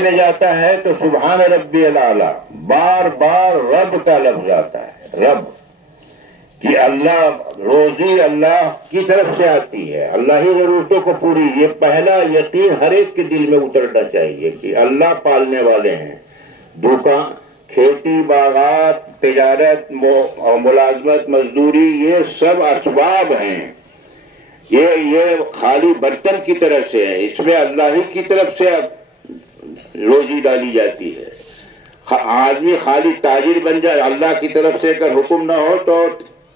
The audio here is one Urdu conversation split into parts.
میں جاتا ہے تو سبحان ربی الاعلیٰ بار بار رب کا لفظ آتا ہے، رب کہ اللہ روزی اللہ کی طرف سے آتی ہے، اللہ ہی ضرورتوں کو پوری، یہ پہلا یقین ہر ایک کے دل میں اترنا چاہیے کہ اللہ پالنے والے ہیں۔ دکان، کھیتی باغات، تجارت، ملازمت، مزدوری، یہ سب اسباب ہیں، یہ خالی برتن کی طرف سے ہے، اس میں اللہ ہی کی طرف سے روزی ڈالی جاتی ہے۔ آدمی خالی تاجر بن جائے، اللہ کی طرف سے اگر حکم نہ ہو تو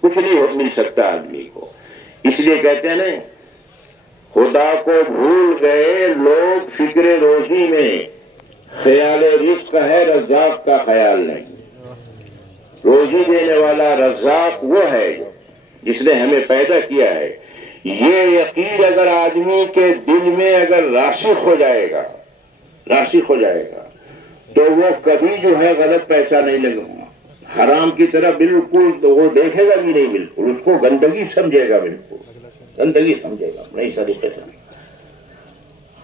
کچھ نہیں مل سکتا آدمی کو۔ اس لیے کہتے ہیں نا، خدا کو بھول گئے لوگ فکر روزی میں، خیال رزق ہے رزاق کا خیال نہیں۔ روزی دینے والا رزاق وہ ہے جس نے ہمیں پیدا کیا ہے۔ یہ یقین اگر آدمی کے دل میں اگر راسخ ہو جائے گا تو وہ کبھی جو ہے غلط پیسہ نہیں لگے گا، حرام کی طرف بالکل وہ دیکھے گا بھی نہیں، بالکل اس کو گندگی سمجھے گا، بالکل گندگی سمجھے گا، نہیں طریقے سے۔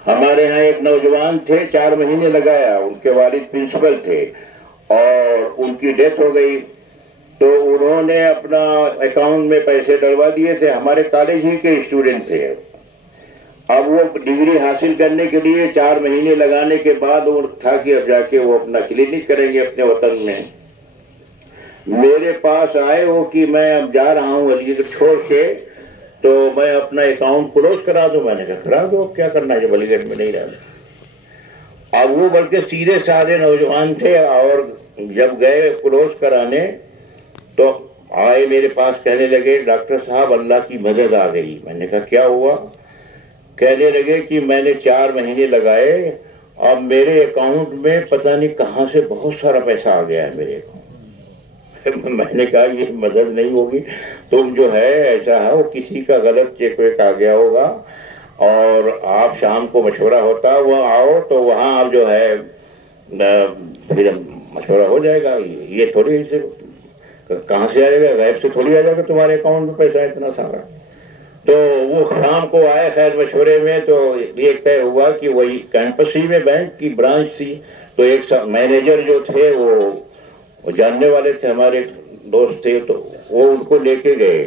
ہمارے ہاں ایک نوجوان تھے، 4 مہینے لگایا، ان کے والد پرنسپل تھے اور ان کی ڈیتھ ہو گئی، تو انہوں نے اپنا اکاؤنٹ میں پیسے ڈلوا دیے تھے، ہمارے کالج ہی کے اسٹوڈنٹ تھے۔ اب وہ ڈگری حاصل کرنے کے لیے 4 مہینے لگانے کے بعد وہ تھا کہ اب جا کے وہ اپنا کلینک کریں گے اپنے وطن میں۔ میرے پاس آئے وہ کہ میں اب جا رہا ہوں علی گڑھ چھوڑ کے، تو میں اپنا اکاؤنٹ کلوز کرا دوں۔ میں نے کہا کرا دو، کیا کرنا ہے جب علی گڑھ میں نہیں رہنا۔ اب وہ بلکہ سیدھے سادے نوجوان تھے، اور جب گئے کلوز کرانے تو آئے میرے پاس، کہنے لگے ڈاکٹر صاحب اللہ کی مدد آ گئی۔ میں نے کہا کیا ہوا؟ کہنے لگے کہ میں نے 4 مہینے لگائے، اب میرے اکاؤنٹ میں پتہ نہیں کہاں سے بہت سارا پیسہ آ گیا ہے میرے اکاؤنٹ۔ میں نے کہا یہ مدد نہیں ہوگی، تم جو ہے ایسا ہے وہ کسی کا غلط چیک ویک آ گیا ہوگا، اور آپ شام کو مشورہ ہوتا وہ آؤ تو وہاں آپ جو ہے پھر مشورہ ہو جائے گا۔ یہ تھوڑی سے کہاں سے آئے گا، غیب سے تھوڑی آ جائے گا تمہارے اکاؤنٹ میں پیسہ اتنا سارا۔ تو وہ شام کو آئے خیر مشورے میں، تو یہ طے ہوا کہ وہی کیمپس ہی میں بینک کی برانچ تھی، تو ایک مینیجر جو تھے وہ جاننے والے تھے، ہمارے دوست تھے، تو وہ ان کو لے کے گئے،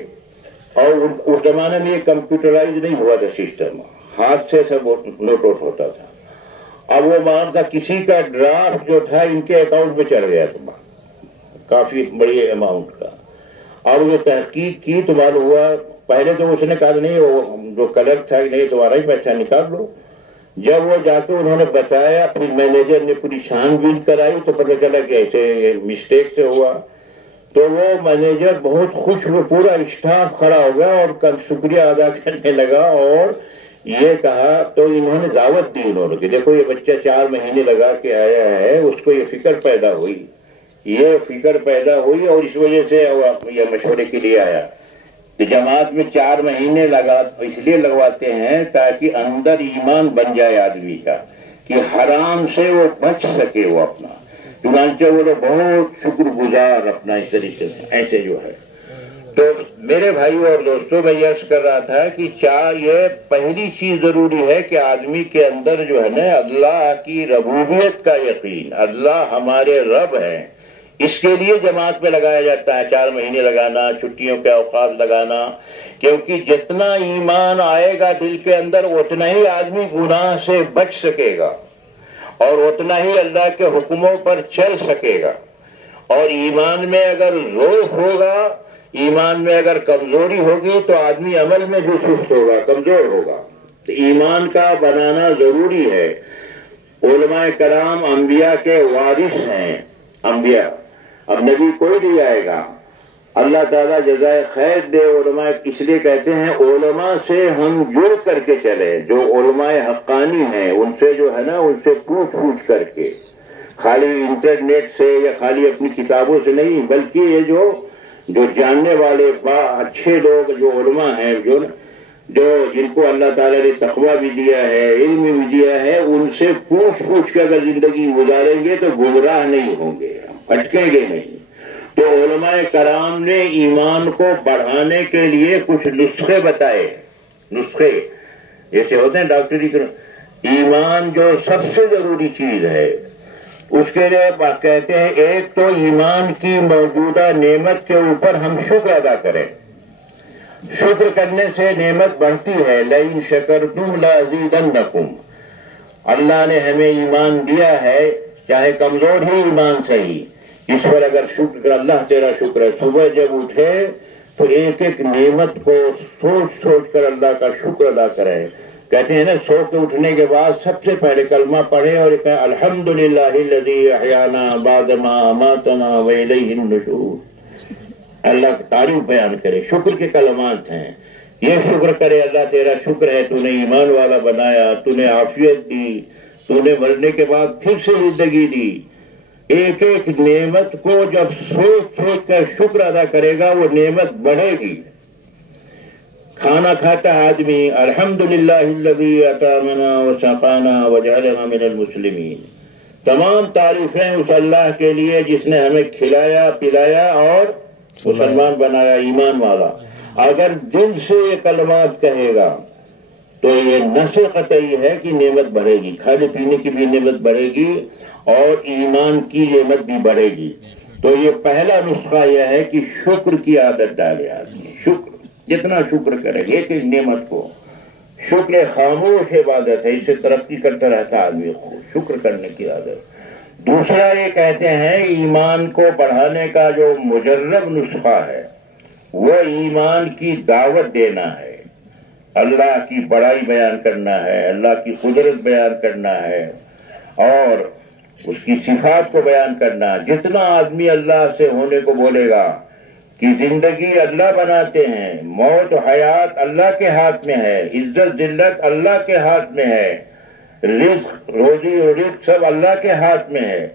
اور اس زمانے میں یہ کمپیوٹرائز نہیں ہوا تھا سسٹم، ہاتھ سے سب نوٹ آؤٹ ہوتا تھا۔ اب وہ مان کا کسی کا ڈرافٹ جو تھا ان کے اکاؤنٹ میں چڑھ گیا تھا، کافی بڑی اماؤنٹ کا۔ اور وہ تحقیق کی تو معلوم ہوا، پہلے تو اس نے کہا نہیں وہ جو کلر تھا نہیں تمہارا ہی پیسہ نکال لو۔ جب وہ جا کے انہوں نے بتایا، پھر مینیجر نے پوری چھان بین کرائی تو پتہ چلا کہ ایسے مسٹیک سے ہوا۔ تو وہ مینیجر بہت خوش ہوئے، پورا اسٹاف کھڑا ہو گیا اور شکریہ ادا کرنے لگا، اور یہ کہا تو انہوں نے دعوت دی انہوں نے کہ دیکھو یہ بچہ 4 مہینے لگا کے آیا ہے، اس کو یہ فکر پیدا ہوئی اور اس وجہ سے یہ مشورے کے لیے آیا۔ کہ جماعت میں 4 مہینے اس لیے لگواتے ہیں تاکہ اندر ایمان بن جائے آدمی کا، کہ حرام سے وہ بچ سکے وہ اپنا، چنانچہ وہ بہت شکر گزار اپنا اس طریقے سے ایسے جو ہے۔ تو میرے بھائیوں اور دوستوں، میں یہ عرض کر رہا تھا کہ یہ پہلی چیز ضروری ہے کہ آدمی کے اندر جو ہے نا اللہ کی ربوبیت کا یقین، اللہ ہمارے رب ہیں۔ اس کے لیے جماعت میں لگایا جاتا ہے، 4 مہینے لگانا، چھٹیوں کے اوقات لگانا، کیونکہ جتنا ایمان آئے گا دل کے اندر اتنا ہی آدمی گناہ سے بچ سکے گا، اور اتنا ہی اللہ کے حکموں پر چل سکے گا۔ اور ایمان میں اگر ضعف ہوگا، ایمان میں اگر کمزوری ہوگی تو آدمی عمل میں جو سست ہوگا، کمزور ہوگا۔ تو ایمان کا بنانا ضروری ہے۔ علماء کرام انبیاء کے وارث ہیں، انبیاء، اب نبی کوئی نہیں آئے گا، اللہ تعالیٰ جزائے خیر دے۔ علماء اس لیے کہتے ہیں علماء سے ہم جڑ کر کے چلے، جو علماء حقانی ہیں ان سے جو ہے نا، ان سے پوچھ کر کے، خالی انٹرنیٹ سے یا خالی اپنی کتابوں سے نہیں، بلکہ یہ جو جاننے والے اچھے لوگ جو علماء ہیں، جو جن کو اللہ تعالیٰ نے تقویٰ بھی دیا ہے، علم بھی دیا ہے، ان سے پوچھ کے اگر زندگی گزاریں گے تو گمراہ نہیں ہوں گے، اٹکیں گے نہیں۔ تو علماء کرام نے ایمان کو بڑھانے کے لیے کچھ نسخے بتائے، نسخے جیسے ہوتے ہیں ڈاکٹری، ایمان جو سب سے ضروری چیز ہے، اس کے لیے کہتے ہیں ایک تو ایمان کی موجودہ نعمت کے اوپر ہم شکر ادا کریں. شکر کرنے سے نعمت بڑھتی ہے. لئن شکرتم لازیدنکم. اللہ نے ہمیں ایمان دیا ہے، چاہے کمزور ہی ایمان صحیح، اس پر اگر شکر کر، اللہ تیرا شکر ہے. صبح جب اٹھے تو ایک ایک نعمت کو سوچ سوچ کر اللہ کا شکر ادا کریں. کہتے ہیں نا، سو کے اٹھنے کے بعد سب سے پہلے کلمہ پڑھے اور کہیں الحمدللہ الذی احیانا بعد ما اماتنا والیہ النشور. اللہ کی تعریف بیان کرے. شکر کے کلمات ہیں. یہ شکر کرے اللہ تیرا شکر ہے، تو نے ایمان والا بنایا، تو نے عافیت دی، تو نے مرنے کے بعد پھر سے زندگی دی. ایک ایک نعمت کو جب سوچ سوچ کر شکر ادا کرے گا وہ نعمت بڑھے گی. کھانا کھاتا آدمی الحمدللہ الذی اطعمنا وسقانا وجعلنا من المسلمین. تمام تعریفیں اس اللہ کے لیے جس نے ہمیں کھلایا پلایا اور مسلمان بنایا، ایمان والا. اگر دل سے یہ کلمات کہے گا تو یہ نصر قطعی ہے کہ نعمت بڑھے گی. کھانے پینے کی بھی نعمت بڑھے گی اور ایمان کی نعمت بھی بڑھے گی. تو یہ پہلا نسخہ یہ ہے کہ شکر کی عادت ڈالے آدمی. شکر جتنا شکر کرے ایک ایک نعمت کو. شکر خاموش عبادت ہے، اس سے ترقی کرتا رہتا آدمی. شکر کرنے کی عادت. دوسرا یہ کہتے ہیں ایمان کو بڑھانے کا جو مجرب نسخہ ہے وہ ایمان کی دعوت دینا ہے. اللہ کی بڑائی بیان کرنا ہے، اللہ کی قدرت بیان کرنا ہے اور اس کی صفات کو بیان کرنا. جتنا آدمی اللہ سے ہونے کو بولے گا کہ زندگی اللہ بناتے ہیں، موت و حیات اللہ کے ہاتھ میں ہے، عزت ذلت اللہ کے ہاتھ میں ہے، رزق روزی و رزق سب اللہ کے ہاتھ میں ہے،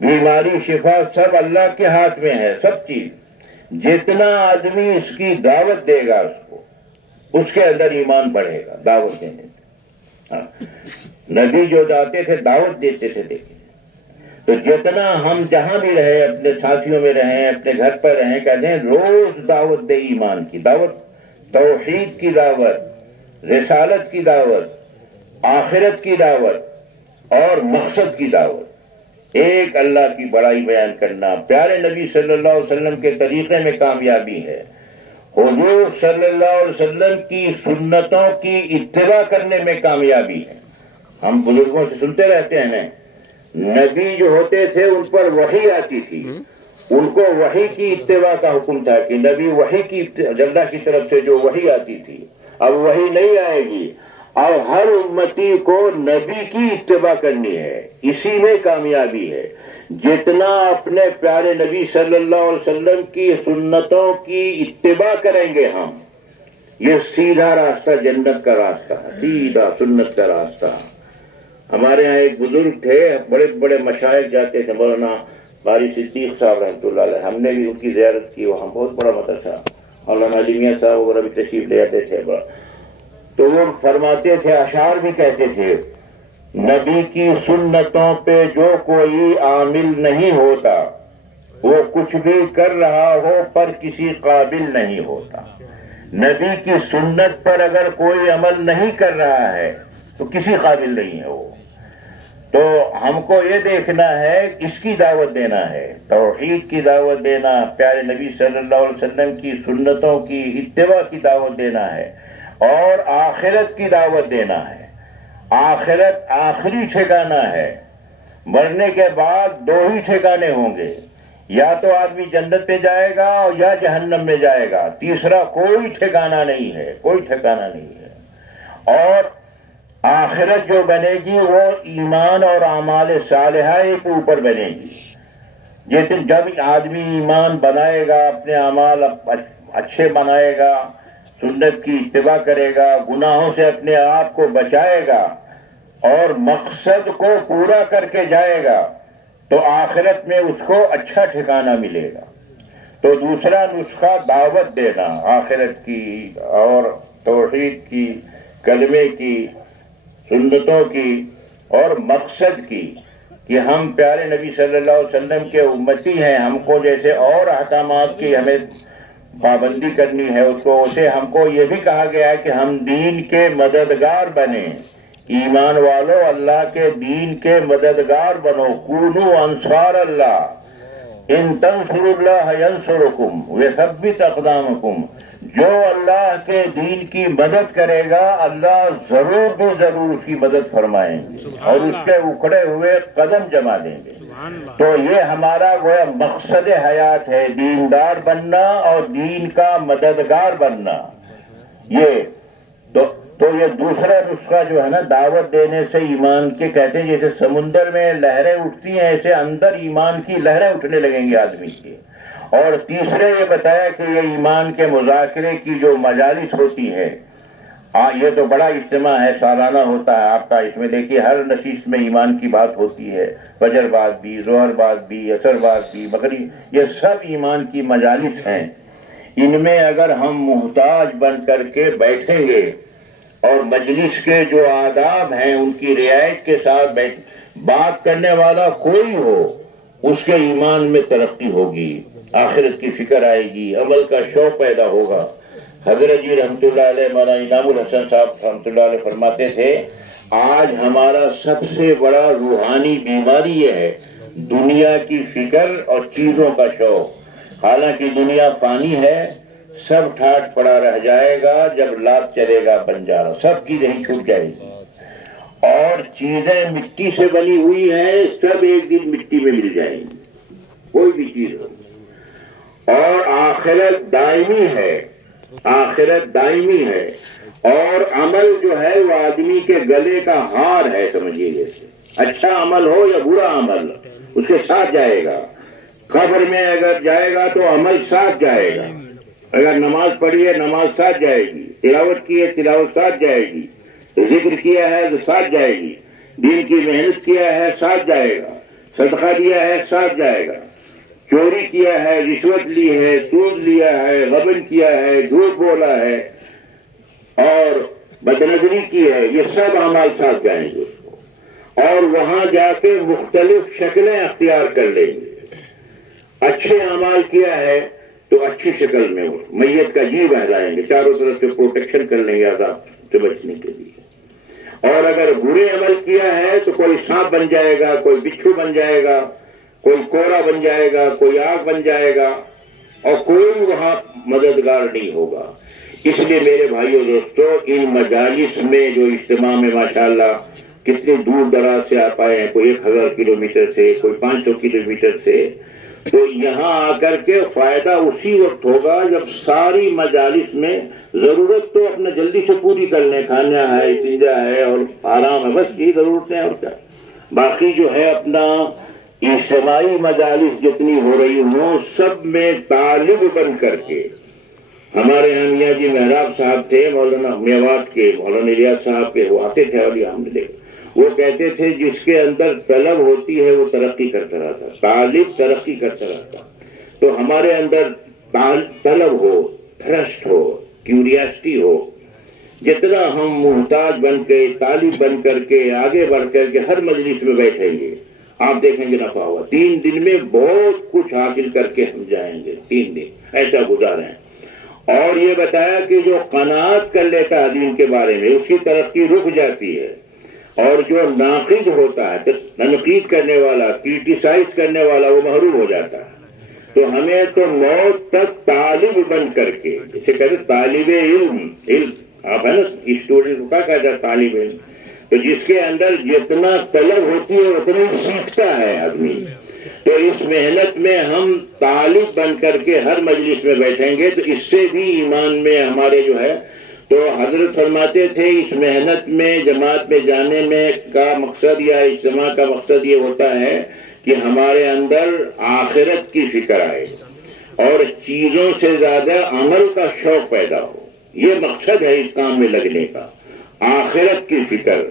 بیماری شفا سب اللہ کے ہاتھ میں ہے. سب چیز جتنا آدمی اس کی دعوت دے گا اس کو، اس کے اندر ایمان بڑھے گا. دعوت دینے نبی جو جاتے تھے دعوت دیتے تھے. دیکھیں تو جتنا ہم جہاں بھی رہے، اپنے ساتھیوں میں رہیں، اپنے گھر پر رہیں، کہتے ہیں روز دعوت دے. ایمان کی دعوت، توحید کی دعوت، رسالت کی دعوت، آخرت کی دعوت اور مقصد کی دعوت. ایک اللہ کی بڑائی بیان کرنا. پیارے نبی صلی اللہ علیہ وسلم کے طریقے میں کامیابی ہے. حضور صلی اللہ علیہ وسلم کی سنتوں کی اتباع کرنے میں کامیابی ہے. ہم بزرگوں سے سنتے رہتے ہیں نا، نبی جو ہوتے تھے ان پر وحی آتی تھی، ان کو وحی کی اتباع کا حکم تھا کہ نبی وحی کی اللہ کی طرف سے جو وحی آتی تھی. اب وحی نہیں آئے گی. اور ہر امتی کو نبی کی اتباع کرنی ہے. اسی میں کامیابی ہے. جتنا اپنے پیارے نبی صلی اللہ علیہ وسلم کی سنتوں کی اتباع کریں گے ہم، یہ سیدھا راستہ جنت کا راستہ، سیدھا سنت کا راستہ. ہمارے ہاں ایک بزرگ تھے، بڑے بڑے مشائخ جاتے تھے، مولانا قاری صدیق صاحب رحمۃ اللہ علیہ. ہم نے بھی ان کی زیارت کی. وہاں بہت بڑا مدرسہ، مولانا علی میاں صاحب وغیرہ بھی تشریف لے آتے تھے. تو وہ فرماتے تھے، اشعار بھی کہتے تھے، نبی کی سنتوں پہ جو کوئی عامل نہیں ہوتا وہ کچھ بھی کر رہا ہو پر کسی قابل نہیں ہوتا. نبی کی سنت پر اگر کوئی عمل نہیں کر رہا ہے تو کسی قابل نہیں ہے وہ. تو ہم کو یہ دیکھنا ہے، اس کی دعوت دینا ہے، توحید کی دعوت دینا، پیارے نبی صلی اللہ علیہ وسلم کی سنتوں کی اتباع کی دعوت دینا ہے اور آخرت کی دعوت دینا ہے. آخرت آخری ٹھکانہ ہے. مرنے کے بعد دو ہی ٹھکانے ہوں گے، یا تو آدمی جنت پہ جائے گا اور یا جہنم میں جائے گا. تیسرا کوئی ٹھکانہ نہیں ہے، کوئی ٹھکانہ نہیں ہے. اور آخرت جو بنے گی وہ ایمان اور اعمال صالحہ کے اوپر بنے گی. جب آدمی ایمان بنائے گا، اپنے اعمال اچھے بنائے گا، سنت کی اتباع کرے گا، گناہوں سے اپنے آپ کو بچائے گا اور مقصد کو پورا کر کے جائے گا، تو آخرت میں اس کو اچھا ٹھکانہ ملے گا. تو دوسرا نسخہ دعوت دینا آخرت کی اور توحید کی، کلمے کی، سنتوں کی اور مقصد کی، کہ ہم پیارے نبی صلی اللہ علیہ وسلم کے امتی ہیں. ہم کو جیسے اور احکامات کی ہمیں پابندی کرنی ہے، اس کو اسے ہم کو یہ بھی کہا گیا ہے کہ ہم دین کے مددگار بنیں، ایمان والو اللہ کے دین کے مددگار بنو، کونو انصار اللہ، ان تنصر اللہ ینصرکم ویثبت اقدامکم، جو اللہ کے دین کی مدد کرے گا اللہ ضرور تو ضرور اس کی مدد فرمائیں گے اور اس کے اکھڑے ہوئے قدم جما دیں گے۔ تو یہ ہمارا گویا مقصد حیات ہے، دیندار بننا اور دین کا مددگار بننا۔ یہ تو یہ دوسرا نسخہ جو ہے نا دعوت دینے سے ایمان کے، کہتے ہیں جیسے سمندر میں لہریں اٹھتی ہیں ایسے اندر ایمان کی لہریں اٹھنے لگیں گی آدمی کی۔ اور تیسرے یہ بتایا کہ یہ ایمان کے مذاکرے کی جو مجالس ہوتی ہے، یہ تو بڑا اجتماع ہے، سالانہ ہوتا ہے آپ کا، اس میں دیکھیے ہر نشست میں ایمان کی بات ہوتی ہے، فجر بعد بھی، ظہر بعد بھی، عصر بعد بھی، مغرب، یہ سب ایمان کی مجالس ہیں۔ ان میں اگر ہم محتاج بن کر کے بیٹھیں گے اور مجلس کے جو آداب ہیں ان کی رعایت کے ساتھ بات کرنے والا کوئی ہو، اس کے ایمان میں ترقی ہوگی، آخرت کی فکر آئے گی، عمل کا شوق پیدا ہوگا۔ حضرت جی رحمت اللہ علیہ، مولانا انعام الحسن صاحب رحمت اللہ علیہ فرماتے تھے، آج ہمارا سب سے بڑا روحانی بیماری یہ ہے، دنیا کی فکر اور چیزوں کا شوق۔ حالانکہ دنیا فانی ہے، سب ٹھاٹ پڑا رہ جائے گا، جب لات چلے گا بنجارا، سب چیزیں چھوٹ جائے گی، اور چیزیں مٹی سے بنی ہوئی ہیں، سب ایک دن مٹی میں مل جائیں گی، کوئی بھی چیز ہو۔ اور آخرت دائمی ہے، آخرت دائمی ہے، اور عمل جو ہے وہ آدمی کے گلے کا ہار ہے، سمجھیے جیسے اچھا عمل ہو یا برا عمل اس کے ساتھ جائے گا۔ قبر میں اگر جائے گا تو عمل ساتھ جائے گا، اگر نماز پڑھی ہے نماز ساتھ جائے گی، تلاوت کی ہے تلاوت ساتھ جائے گی، ذکر کیا ہے تو ساتھ جائے گی، دین کی محنت کیا ہے ساتھ جائے گا، صدقہ دیا ہے ساتھ جائے گا، چوری کیا ہے، رشوت لی ہے، سود لیا ہے، غبن کیا ہے، جھوٹ بولا ہے اور بدنظری کی ہے، یہ سب اعمال ساتھ جائیں گے اس کو، اور وہاں جا کے مختلف شکلیں اختیار کر لیں گے۔ اچھے اعمال کیا ہے تو اچھی شکل میں میت کا جی بہلائیں گے، چاروں طرف سے پروٹیکشن کر لیں گے عذاب سے بچنے کے لیے۔ اور اگر برے عمل کیا ہے تو کوئی سانپ بن جائے گا، کوئی بچھو بن جائے گا، کوئی کوڑا بن جائے گا، کوئی آگ بن جائے گا، اور کوئی وہاں مددگار نہیں ہوگا۔ اس لیے میرے بھائیو دوستو، ان مجالس میں جو اجتماع میں ماشاءاللہ کتنے دور دراز سے آپ آئے ہیں، کوئی 1000 کلومیٹر سے، کوئی 500 کلومیٹر سے، تو یہاں آ کر کے فائدہ اسی وقت ہوگا جب ساری مجالس میں ضرورت تو اپنا جلدی سے پوری کر لیں، کھانا ہے، پینا ہے اور آرام ہے، بس یہ ضرورتیں اور کیا، باقی جو ہے اپنا اجتماعی مجالس جتنی ہو رہی ہوں سب میں طالب بن کر کے، ہمارے یہاں میاں جی محراب صاحب تھے، مولانا میوات کے، مولانا الیاس صاحب کے، وہ آتے تھے علی احمد، وہ کہتے تھے جس کے اندر طلب ہوتی ہے وہ ترقی کرتا رہتا، طالب ترقی کرتا رہتا۔ تو ہمارے اندر طلب ہو، تھرسٹ ہو، کیوریاسٹی ہو، جتنا ہم محتاج بن کے، طالب بن کر کے، آگے بڑھ کر کے ہر مجلس میں بیٹھیں گے، آپ دیکھیں گے نفع ہوا۔ 3 دن میں بہت کچھ حاصل کر کے ہم جائیں گے، 3 دن ایسا گزاریں۔ اور یہ بتایا کہ جو قناعت کر لیتا ہے دین کے بارے میں اس کی ترقی رک جاتی ہے، اور جو ناقد ہوتا ہے، تنقید کرنے والا، کرٹیسائز کرنے والا، وہ محروم ہو جاتا ہے۔ تو ہمیں تو موت تک طالب بن کر کے، جسے کہتے ہیں طالب علم، آپ ہے نا اسٹوڈنٹ کو کیا کہتا ہے طالب علم، تو جس کے اندر جتنا طلب ہوتی ہے اتنا ہی سیکھتا ہے آدمی۔ تو اس محنت میں ہم طالب بن کر کے ہر مجلس میں بیٹھیں گے تو اس سے بھی ایمان میں ہمارے جو ہے، تو حضرت فرماتے تھے اس محنت میں جماعت میں جانے میں کا مقصد یا اجتماع کا مقصد یہ ہوتا ہے کہ ہمارے اندر آخرت کی فکر آئے اور چیزوں سے زیادہ عمل کا شوق پیدا ہو، یہ مقصد ہے اس کام میں لگنے کا، آخرت کی فکر۔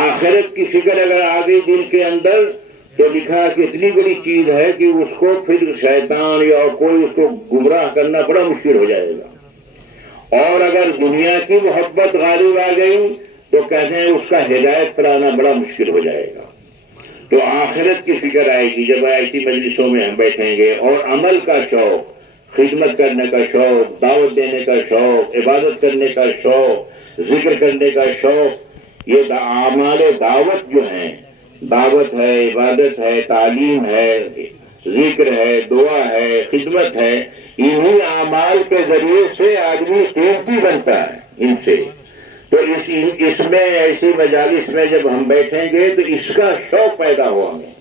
آخرت کی فکر اگر آ گئی دل کے اندر تو لکھا کہ اتنی بڑی چیز ہے کہ اس کو پھر شیطان یا کوئی اس کو گمراہ کرنا بڑا مشکل ہو جائے گا۔ اور اگر دنیا کی محبت غالب آ گئی تو کہتے ہیں اس کا ہدایت پر آنا بڑا مشکل ہو جائے گا۔ تو آخرت کی فکر آئے گی جب ایسی مجلسوں میں ہم بیٹھیں گے، اور عمل کا شوق، خدمت کرنے کا شوق، دعوت دینے کا شوق، عبادت کرنے کا شوق، ذکر کرنے کا شوق، یہ اعمال دعوت جو ہیں، دعوت ہے، عبادت ہے، تعلیم ہے، ذکر ہے، دعا ہے، خدمت ہے، انہی اعمال کے ذریعے سے آدمی قیمتی بنتا ہے ان سے۔ تو اس میں ایسی مجالس میں جب ہم بیٹھیں گے تو اس کا شوق پیدا ہو، ہمیں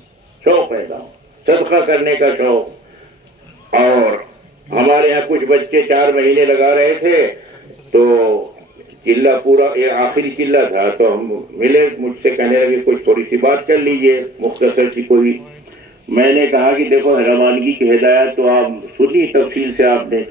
شوق پیدا ہو، صدقہ کرنے کا شوق۔ اور ہمارے یہاں کچھ بچے 4 مہینے لگا رہے تھے، تو چلہ پورا، یہ آخری چلہ تھا، تو ہم ملے، مجھ سے کہنے لگے کچھ تھوڑی سی بات کر لیجئے مختصر سی کوئی۔ میں نے کہا کہ دیکھو روانگی کی ہدایت تو آپ سنی تفصیل سے آپ نے،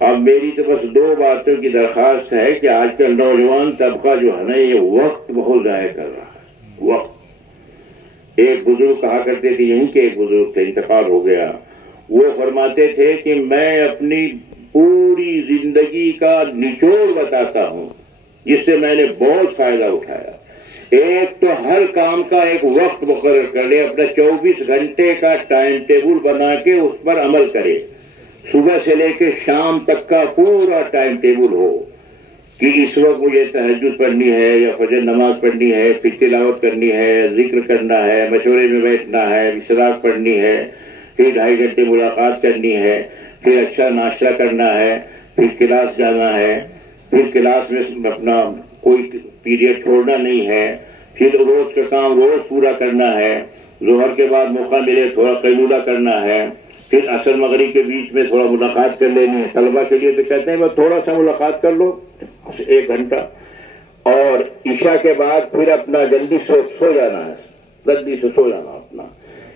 اب میری تو بس 2 باتوں کی درخواست ہے کہ آج کل نوجوان طبقہ جو ہے نا، یہ وقت بہت ضائع کر رہا ہے، وقت۔ ایک بزرگ کہا کرتے تھے، یہیں کے ایک بزرگ تھے، انتقال ہو گیا، وہ فرماتے تھے کہ میں اپنی پوری زندگی کا نچوڑ بتاتا ہوں جس سے میں نے بہت فائدہ اٹھایا۔ ایک تو ہر کام کا ایک وقت مقرر کر لے، اپنا 24 گھنٹے کا ٹائم ٹیبل بنا کے اس پر عمل کرے، صبح سے لے کے شام تک کا پورا ٹائم ٹیبل ہو کہ اس وقت مجھے تہجد پڑھنی ہے یا فجر نماز پڑھنی ہے، پھر تلاوت کرنی ہے، ذکر کرنا ہے، مشورے میں بیٹھنا ہے، اشراق پڑھنی ہے، پھر 2.5 گھنٹے ملاقات کرنی ہے، پھر اچھا ناشتہ کرنا ہے، پھر کلاس جانا ہے، پھر کلاس میں اپنا کوئی پیریڈ چھوڑنا نہیں ہے، پھر روز کا کام روز پورا کرنا ہے، ظہر کے بعد موقع ملے تھوڑا قیلولہ کرنا ہے، پھر عصر مغرب کے بیچ میں تھوڑا ملاقات کر لینی ہے۔ طلبہ کے لیے تو کہتے ہیں بس تھوڑا سا ملاقات کر لو 1 گھنٹہ، اور عشاء کے بعد پھر اپنا جلدی سو جانا ہے، جلدی سے سو جانا۔ اپنا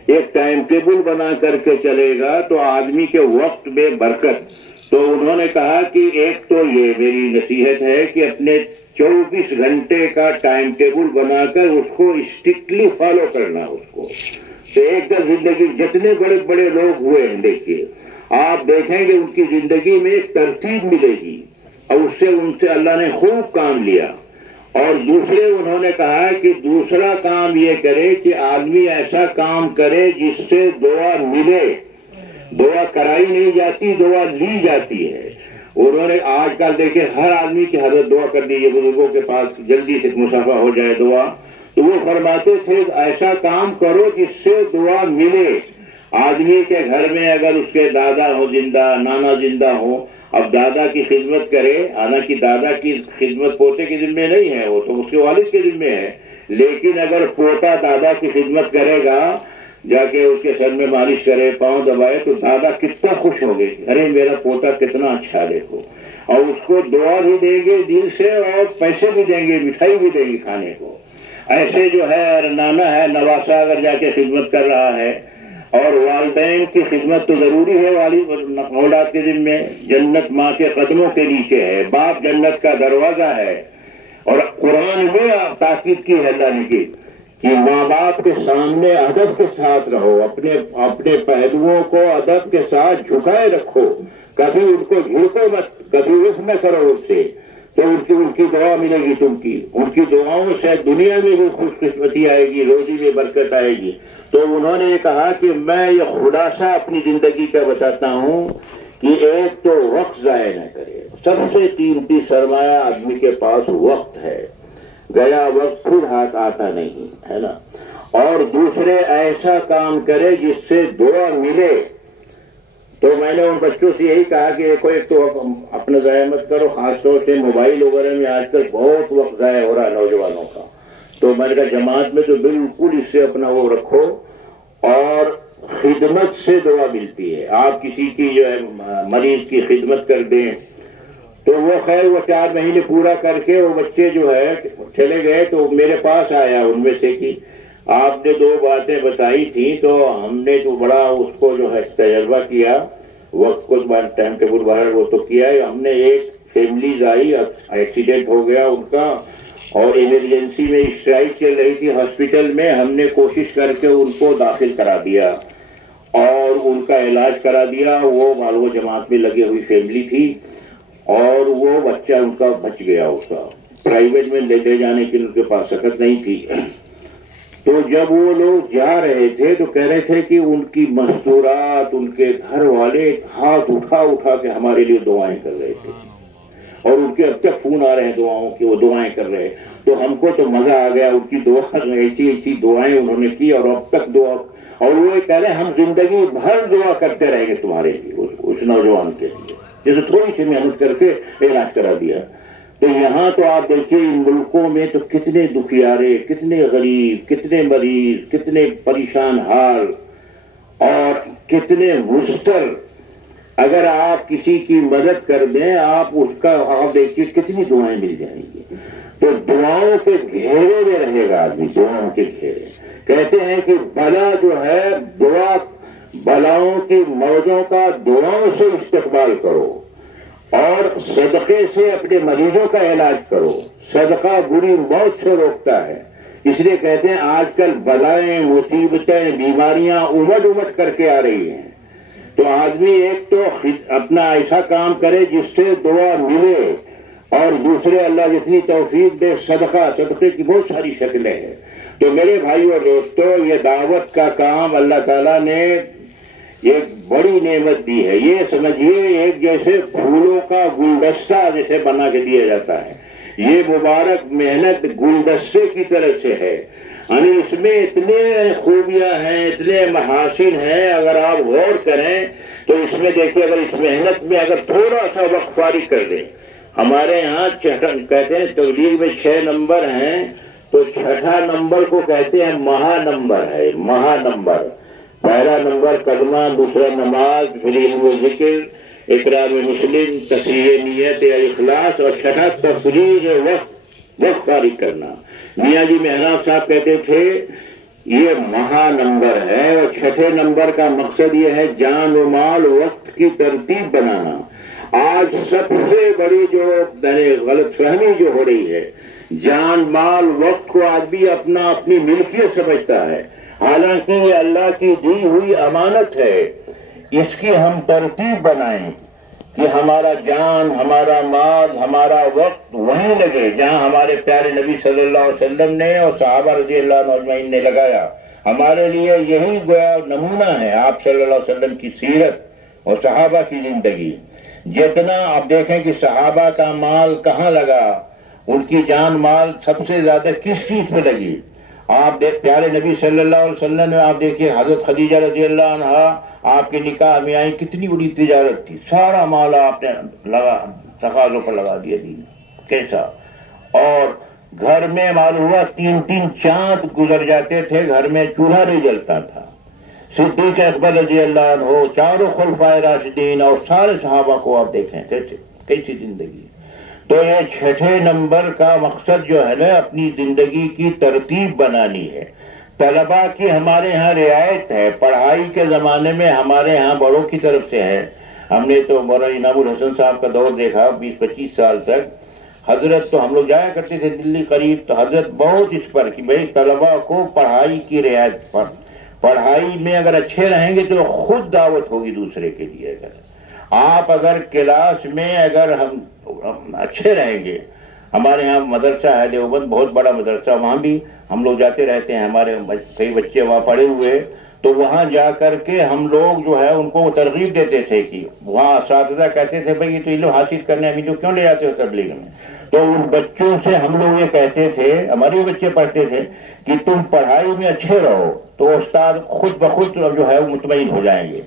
ایک ٹائم ٹیبل بنا کر کے چلے گا تو آدمی کے وقت میں برکت۔ تو انہوں نے کہا کہ ایک تو یہ میری نصیحت ہے کہ اپنے 24 گھنٹے کا ٹائم ٹیبل بنا کر اس کو اسٹرکٹلی فالو کرنا، اس کو تو ایک دم زندگی، جتنے بڑے بڑے لوگ ہوئے ہیں دیکھیے، آپ دیکھیں گے ان کی زندگی میں ایک ترتیب ملے گی، اور ان سے اللہ نے خوب کام لیا۔ اور دوسرے انہوں نے کہا کہ دوسرا کام یہ کرے کہ آدمی ایسا کام کرے جس سے دعا ملے، دعا کرائی نہیں جاتی، دعا لی جاتی ہے۔ انہوں نے آج کل دیکھے ہر آدمی کی حضرت دعا کر دیجیے، بزرگوں کے پاس جلدی سے مصافحہ ہو جائے دعا، تو وہ فرماتے تھے ایسا کام کرو جس سے دعا ملے۔ آدمی کے گھر میں اگر اس کے دادا ہو زندہ، نانا زندہ ہو، اب دادا کی خدمت کرے، حالانکہ دادا کی خدمت پوتے کے ذمہ نہیں ہے، وہ تو اس کے والد کے ذمہ ہے، لیکن اگر پوتا دادا کی خدمت کرے گا، جا کے اس کے سر میں مالش کرے، پاؤں دبائے، تو دادا کتنا خوش ہوگے، ارے میرا پوتا کتنا اچھا دیکھو، اور اس کو دعا بھی دیں گے دل سے، اور پیسے بھی دیں گے، مٹھائی بھی دیں گے کھانے کو۔ ایسے جو ہے نانا ہے، نواسا اگر جا کے خدمت کر رہا ہے، اور والدین کی خدمت تو ضروری ہے، اولاد کے ذمہ، جنت ماں کے قدموں کے نیچے ہے، باپ جنت کا دروازہ ہے۔ اور قرآن میں تاکید کی ہے اللہ نے کہ ماں باپ کے سامنے ادب کے ساتھ رہو، اپنے پہلوؤں کو ادب کے ساتھ جھکائے رکھو، کبھی ان کو جھڑکو مت، کبھی اف نہ کرو اس سے، تو ان کی دعا ملے گی تم کی، ان کی دعاؤں سے دنیا میں بھی خوش قسمتی آئے گی، روزی میں برکت آئے گی۔ تو انہوں نے یہ کہا کہ میں یہ خلاصہ اپنی زندگی کا بتاتا ہوں کہ ایک تو وقت ضائع نہ کرے، سب سے قیمتی سرمایہ آدمی کے پاس وقت ہے، گیا وقت پھر ہاتھ آتا نہیں ہے نا۔ اور دوسرے ایسا کام کرے جس سے دعا ملے۔ تو میں نے ان بچوں سے یہی کہا کہ ایک تو اپنا ضائع مت کرو، خاص طور سے موبائل وغیرہ میں آج کل بہت وقت ضائع ہو رہا ہے نوجوانوں کا، تو میں نے کہا جماعت میں تو بالکل اس سے اپنا وہ رکھو، اور خدمت سے دعا ملتی ہے۔ آپ کسی کی جو ہے مریض کی خدمت کر دیں تو وہ خیر وہ 4 مہینے پورا کر کے وہ بچے جو ہے چلے گئے، تو میرے پاس آیا ان میں سے کہ آپ نے 2 باتیں بتائی تھی، تو ہم نے جو بڑا اس کو جو ہے تجربہ کیا، وقت کو ٹائم ٹیبل باہر وہ تو کیا ہے ہم نے۔ ایک فیملیز آئی، ایکسیڈنٹ ہو گیا ان کا، اور ایمرجنسی میں اسٹرائک چل رہی تھی ہاسپٹل میں، ہم نے کوشش کر کے ان کو داخل کرا دیا اور ان کا علاج کرا دیا۔ وہ جماعت میں لگی ہوئی فیملی تھی، اور وہ بچہ ان کا بچ گیا، اس کا پرائیویٹ میں لے جانے کی ان کے پاس سکت نہیں تھی۔ تو جب وہ لوگ جا رہے تھے تو کہہ رہے تھے کہ ان کی مستورات، ان کے گھر والے ہاتھ اٹھا کے ہمارے لیے دعائیں کر رہے تھے، اور ان کے اب تک فون آ رہے ہیں دعاؤں کے، وہ دعائیں کر رہے ہیں۔ تو ہم کو تو مزہ آ گیا. ان کی دعا ایسی ایسی دعائیں انہوں نے کی اور اب تک دعا, اور وہ کہہ رہے ہیں ہم زندگی بھر دعا کرتے رہیں گے تمہارے لیے, اس نوجوان کے لیے, جیسے تھوڑی سی محنت کر کے علاج کرا دیا. تو یہاں تو آپ دیکھیے ان ملکوں میں تو کتنے دکھیارے, کتنے غریب, کتنے مریض, کتنے پریشان حال اور کتنے مضطر. اگر آپ کسی کی مدد کر دیں آپ اس کا, آپ دیکھیے کتنی دعائیں مل جائیں گی. تو دعاؤں کے گھیرے میں رہے گا آدمی, دعاؤں کے گھیرے. کہتے ہیں کہ بلا جو ہے دعا, بلاؤں کی موجوں کا دعاؤں سے استقبال کرو اور صدقے سے اپنے مریضوں کا علاج کرو. صدقہ بری موت سے روکتا ہے. اس لیے کہتے ہیں آج کل بلائیں, مصیبتیں, بیماریاں امٹ امٹ کر کے آ رہی ہیں. تو آدمی ایک تو اپنا ایسا کام کرے جس سے دعا ملے, اور دوسرے اللہ جتنی توفیق دے صدقہ. صدقے کی بہت ساری شکلیں ہیں. تو میرے بھائی اور دوستو, یہ دعوت کا کام اللہ تعالیٰ نے ایک بڑی نعمت دی ہے. یہ سمجھیے ایک جیسے پھولوں کا گلدستہ جیسے بنا کے دیا جاتا ہے, یہ مبارک محنت گلدستے کی طرف سے ہے. یعنی اس میں اتنے خوبیاں ہیں, اتنے محاسن ہیں. اگر آپ غور کریں تو اس میں دیکھیے, اگر اس محنت میں اگر تھوڑا سا وقت فارغ کر دیں. ہمارے یہاں کہتے ہیں تبلیغ میں 6 نمبر ہیں, تو 6 نمبر کو کہتے ہیں مہا نمبر ہے. مہا نمبر, پہلا نمبر کلمہ, دوسرا نماز, پھر علم و ذکر, اقرار مسلم, تصحیح نیت یا اخلاص, اور 6 تفریغ وقت فارغ کرنا. میاں جی مہراب صاحب کہتے تھے یہ مہا نمبر ہے, اور 6 نمبر کا مقصد یہ ہے جان و مال وقت کی ترتیب بنانا. آج سب سے بڑی جو غلط فہمی جو ہو رہی ہے, جان مال وقت کو آدمی اپنی ملکیت سمجھتا ہے, حالانکہ یہ اللہ کی دی ہوئی امانت ہے. اس کی ہم ترتیب بنائیں کہ ہمارا جان, ہمارا مال, ہمارا وقت وہیں لگے جہاں ہمارے پیارے نبی صلی اللہ علیہ وسلم نے اور صحابہ رضی اللہ عنہ اجمعین نے لگایا. ہمارے لیے یہی گویا نمونہ ہے آپ صلی اللہ علیہ وسلم کی سیرت اور صحابہ کی زندگی. جتنا آپ دیکھیں کہ صحابہ کا مال کہاں لگا, ان کی جان مال سب سے زیادہ کس چیز پہ لگی. آپ پیارے نبی صلی اللہ علیہ وسلم میں آپ دیکھیے حضرت خدیجہ رضی اللہ عنہا آپ کے نکاح میں آئی, کتنی بڑی تجارت تھی, سارا مال آپ نے تقاضوں پر لگا دیا دین کیسا. اور گھر میں معلوم ہوا 3 چاند گزر جاتے تھے, گھر میں چولہا نہیں جلتا تھا. صدیق اکبر رضی اللہ عنہ, 4 خلفائے راشدین اور سارے صحابہ کو آپ دیکھیں کیسی زندگی. تو یہ 6 نمبر کا مقصد جو ہے نا اپنی زندگی کی ترتیب بنانی ہے. طلباء کی ہمارے ہاں رعایت ہے. پڑھائی کے زمانے میں ہمارے ہاں بڑوں کی طرف سے ہے. ہم نے تو مولانا انعام الحسن صاحب کا دور دیکھا 20-25 سال تک. حضرت تو ہم لوگ جایا کرتے تھے دلی قریب, تو حضرت بہت اس پر کہ بھئی طلباء کو پڑھائی کی رعایت پر, پڑھائی میں اگر اچھے رہیں گے تو خود دعوت ہوگی دوسرے کے لیے. اگر آپ اگر کلاس میں اگر ہم اچھے رہیں گے, ہمارے یہاں مدرسہ ہے دیوبند, بہت بڑا مدرسہ, وہاں بھی ہم لوگ جاتے رہتے ہیں. ہمارے کئی بچے وہاں پڑھے ہوئے, تو وہاں جا کر کے ہم لوگ جو ہے ان کو ترغیب دیتے تھے کہ وہاں اساتذہ کہتے تھے بھائی یہ تو علم حاصل کرنے ابھی جو کیوں لے جاتے ہو تبلیغ میں. تو ان بچوں سے ہم لوگ یہ کہتے تھے, ہمارے بچے پڑھتے تھے کہ تم پڑھائی میں اچھے رہو تو استاد خود بخود جو ہے مطمئن ہو جائیں گے.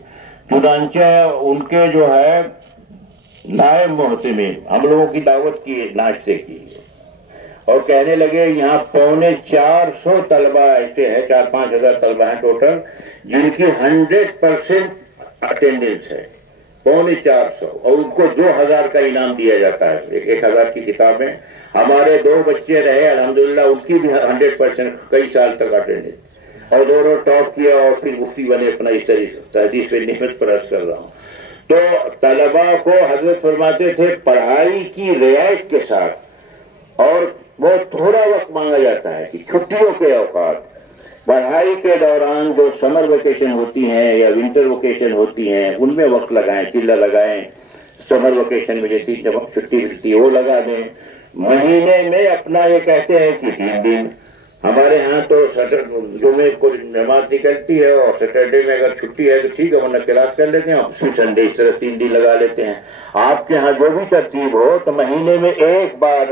چنانچہ ان کے جو ہے نائب محتمل ہم لوگوں کی دعوت کی, ناشتے کی, اور کہنے لگے یہاں 450 طلبہ ایسے ہیں, 4-5 ہزار طلبہ ہیں ٹوٹل, جن کی 100% اٹینڈنس ہے. 450, اور ان کو 2000 کا انعام دیا جاتا ہے. 1000 کی کتابیں. ہمارے 2 بچے رہے الحمدللہ, ان کی بھی 100% کئی سال تک اٹینڈنس, اور دونوں ٹاپ کیا اور پھر مفتی بنے. اپنا اس طریقے حدیث پہ نعمت پر عرض کر رہا ہوں. تو طلباء کو حضرت فرماتے تھے پڑھائی کی رعایت کے ساتھ, اور بہت تھوڑا وقت مانگا جاتا ہے کہ چھٹیوں کے اوقات, پڑھائی کے دوران جو سمر ویکیشن ہوتی ہیں یا ونٹر ویکیشن ہوتی ہیں ان میں وقت لگائیں, چلہ لگائیں. سمر ویکیشن میں جیسی جب چھٹی ملتی ہے وہ لگا دیں. مہینے میں اپنا یہ کہتے ہیں کہ 3 دن, ہمارے ہاں تو جمعے کو نماز نکلتی ہے اور سیٹرڈے میں اگر چھٹی ہے تو ٹھیک ہے, ورنہ کلاس کر لیتے ہیں, اور سنڈے اس طرح 3 دن لگا لیتے ہیں. آپ کے ہاں جو بھی ترتیب ہو, تو مہینے میں ایک بار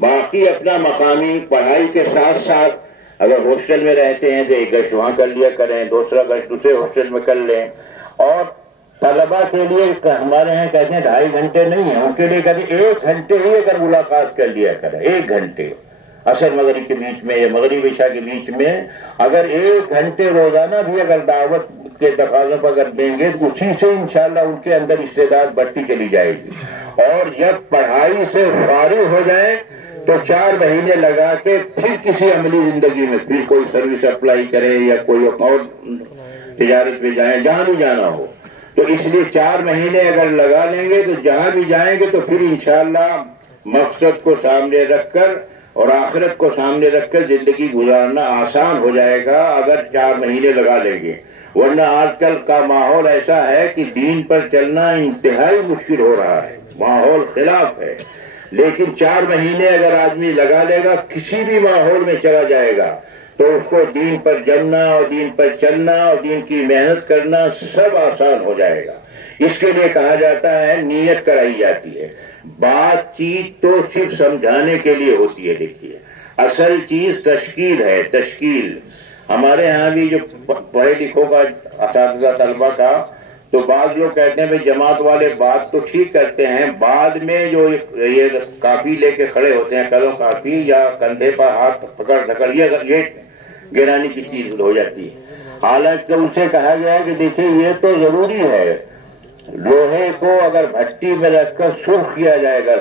باقی اپنا مقامی پڑھائی کے ساتھ ساتھ اگر ہاسٹل میں رہتے ہیں تو ایک گشت وہاں کر لیا کریں, دوسرا گشت دوسرے ہاسٹل میں کر لیں. اور طلبا کے لیے ہمارے یہاں کہتے ہیں 2.5 گھنٹے نہیں ہیں, ان کے لیے کہتے ہیں 1 گھنٹے ہی اگر ملاقات کر لیا کریں. 1 گھنٹے عصر مغرب کے بیچ میں یا مغرب عشاء کے بیچ میں اگر 1 گھنٹے روزانہ بھی اگر دعوت کے تقاضوں پر اگر دیں گے تو اسی سے انشاءاللہ ان کے اندر استعداد بڑھتی چلی جائے گی. اور جب پڑھائی سے فارغ ہو جائیں تو 4 مہینے لگا کے پھر کسی عملی زندگی میں پھر کوئی سروس اپلائی کریں یا کوئی اور تجارت میں جائیں, جہاں بھی جانا ہو. تو اس لیے 4 مہینے اگر لگا لیں گے تو جہاں بھی جائیں گے تو پھر انشاءاللہ مقصد کو سامنے رکھ کر اور آخرت کو سامنے رکھ کر زندگی گزارنا آسان ہو جائے گا اگر 4 مہینے لگا لیں گے. ورنہ آج کل کا ماحول ایسا ہے کہ دین پر چلنا انتہائی مشکل ہو رہا ہے, ماحول خلاف ہے. لیکن 4 مہینے اگر آدمی لگا لے گا کسی بھی ماحول میں چلا جائے گا تو اس کو دین پر جمنا اور دین پر چلنا اور دین کی محنت کرنا سب آسان ہو جائے گا. اس کے لیے کہا جاتا ہے نیت کرائی جاتی ہے. بات چیت تو صرف سمجھانے کے لیے ہوتی ہے. دیکھیے اصل چیز تشکیل ہے, تشکیل. ہمارے یہاں بھی جو پڑھے لکھوں کا اساتذہ طلبہ تھا تو بعض لوگ کہتے ہیں بھائی جماعت والے بات تو ٹھیک کرتے ہیں, بعد میں جو یہ کاپی لے کے کھڑے ہوتے ہیں, قلم کاپی یا کندھے پر ہاتھ پکڑ دھکڑ, یہ گرانی کی چیز ہو جاتی ہے. حالانکہ ان سے کہا گیا ہے کہ دیکھیے یہ تو ضروری ہے, لوہے کو اگر بھٹی میں رکھ کر سرخ کیا جائے گا,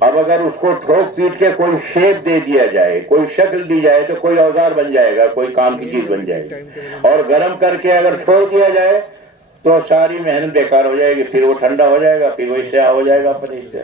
اب اگر اس کو ٹھوک پیٹ کے کوئی شیپ دے دیا جائے, کوئی شکل دی جائے تو کوئی اوزار بن جائے گا, کوئی کام کی چیز بن جائے گی. اور گرم کر کے اگر چھوڑ دیا جائے تو ساری محنت بیکار ہو جائے گی, پھر وہ ٹھنڈا ہو جائے گا, پھر وہ سیاہ ہو جائے گا. پھر اس سے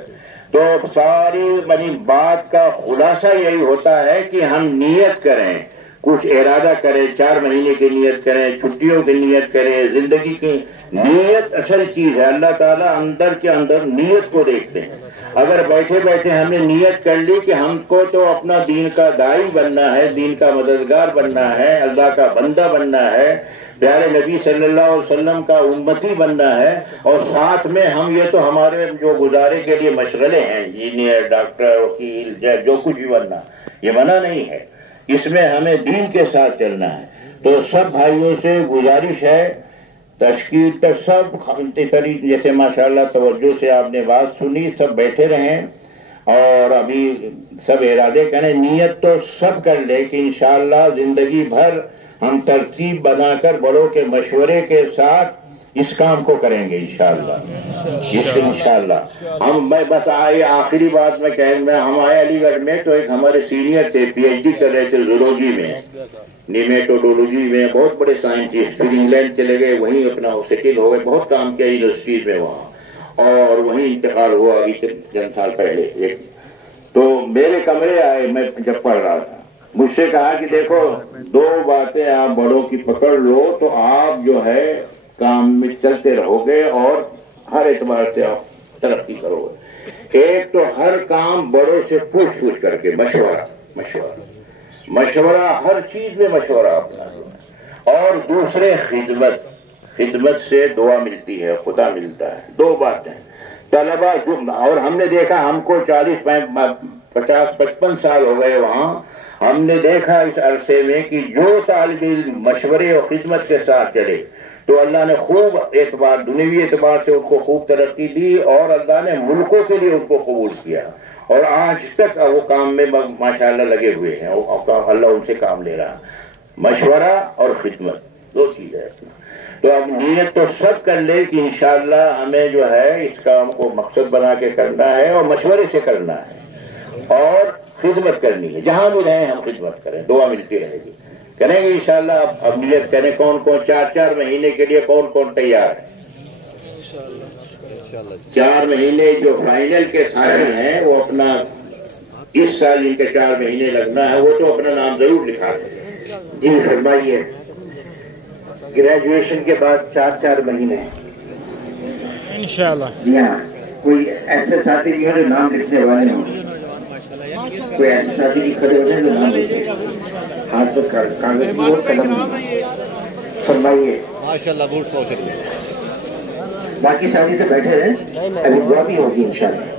تو ساری بات کا خلاصہ یہی ہوتا ہے کہ ہم نیت کریں, کچھ ارادہ کریں, 4 مہینے کی نیت کریں, چھٹیوں کی نیت کریں, زندگی کی نیت اصل چیز ہے. اللہ تعالیٰ اندر کے اندر نیت کو دیکھتے ہیں. اگر بیٹھے بیٹھے ہم نے نیت کر لی کہ ہم کو تو اپنا دین کا داعی بننا ہے, دین کا مددگار بننا ہے, اللہ کا بندہ بننا ہے, پیارے نبی صلی اللہ علیہ وسلم کا امتی بننا ہے, اور ساتھ میں ہم یہ تو ہمارے جو گزارے کے لیے مشغلے ہیں, انجینئر, ڈاکٹر, وکیل, جج, جو کچھ بھی بننا, یہ منع نہیں ہے. اس میں ہمیں دین کے ساتھ چلنا ہے. تو سب بھائیوں سے گزارش ہے تشکیل پر سب جیسے ماشاءاللہ توجہ سے آپ نے بات سنی, سب بیٹھے رہیں اور ابھی سب ارادے کریں, نیت تو سب کر لے کہ انشاءاللہ زندگی بھر ہم ترتیب بنا کر بڑوں کے مشورے کے ساتھ اس کام کو کریں گے انشاءاللہ. میں بس آخری بات میں کہیں گا, ہم آئے علی گڑھ میں تو ایک ہمارے سینئر تھے, PhD کر رہے تھے زولوجی میں, نیمیٹوڈولوجی میں, بہت بڑے سائنٹسٹ, پھر انگلینڈ چلے گئے, وہیں اپنا سیٹل ہو گئے, بہت کام کیا یونیورسٹیز میں وہاں, اور وہیں انتقال ہوا ابھی چند سال پہلے. تو میرے کمرے آئے میں جب پڑھ رہا تھا, مجھ سے کہا کہ دیکھو 2 باتیں آپ بڑوں کی پکڑ لو تو آپ جو ہے کام میں چلتے رہو گے اور ہر اعتبار سے آپ ترقی کرو گے. ایک تو ہر کام بڑوں سے پوچھ کر کے مشورہ ہر چیز میں مشورہ اپنا, اور دوسرے خدمت سے دعا ملتی ہے, خدا ملتا ہے. 2 باتیں طلبا, اور ہم نے دیکھا, ہم کو 40 50 55 سال ہو گئے وہاں, ہم نے دیکھا اس عرصے میں کہ جو طالب علم مشورے اور خدمت کے ساتھ چلے تو اللہ نے خوب اعتبار, دنیوی اعتبار سے ان کو خوب ترقی دی, اور اللہ نے ملکوں کے لیے ان کو قبول کیا, اور آج تک وہ کام میں ماشاءاللہ لگے ہوئے ہیں, اللہ ان سے کام لے رہا. مشورہ اور خدمت 2 چیزیں. تو اب نیت تو سب کر لے کہ انشاءاللہ ہمیں جو ہے اس کام کو مقصد بنا کے کرنا ہے اور مشورے سے کرنا ہے اور خدمت کرنی ہے. جہاں بھی رہیں ہم خدمت کریں, دعا ملتی رہے گی. کریں گے انشاءاللہ. اب نیت کریں, کون 4 مہینے کے لیے کون تیار ہے. 4 مہینے جو فائنل کے ساتھی ہیں وہ اپنا اس سال ان کے 4 مہینے لگنا ہے, وہ تو اپنا نام ضرور لکھا دیں. جی فرمائیے. گریجویشن کے بعد 4 مہینے انشاءاللہ. جی ہاں, کوئی ایسے ساتھی نہیں ہو جو نام لکھنے والے ہوں, کوئی ایسے ساتھی نہیں کھڑے ہوتے ہیں جو نام لکھنے, ہاتھ پر کاغذ اور قلم. فرمائیے. ماشاءاللہ بہت خوش. باقی ساتھی تو بیٹھے رہیں, ابھی دعا بھی ہوگی انشاءاللہ.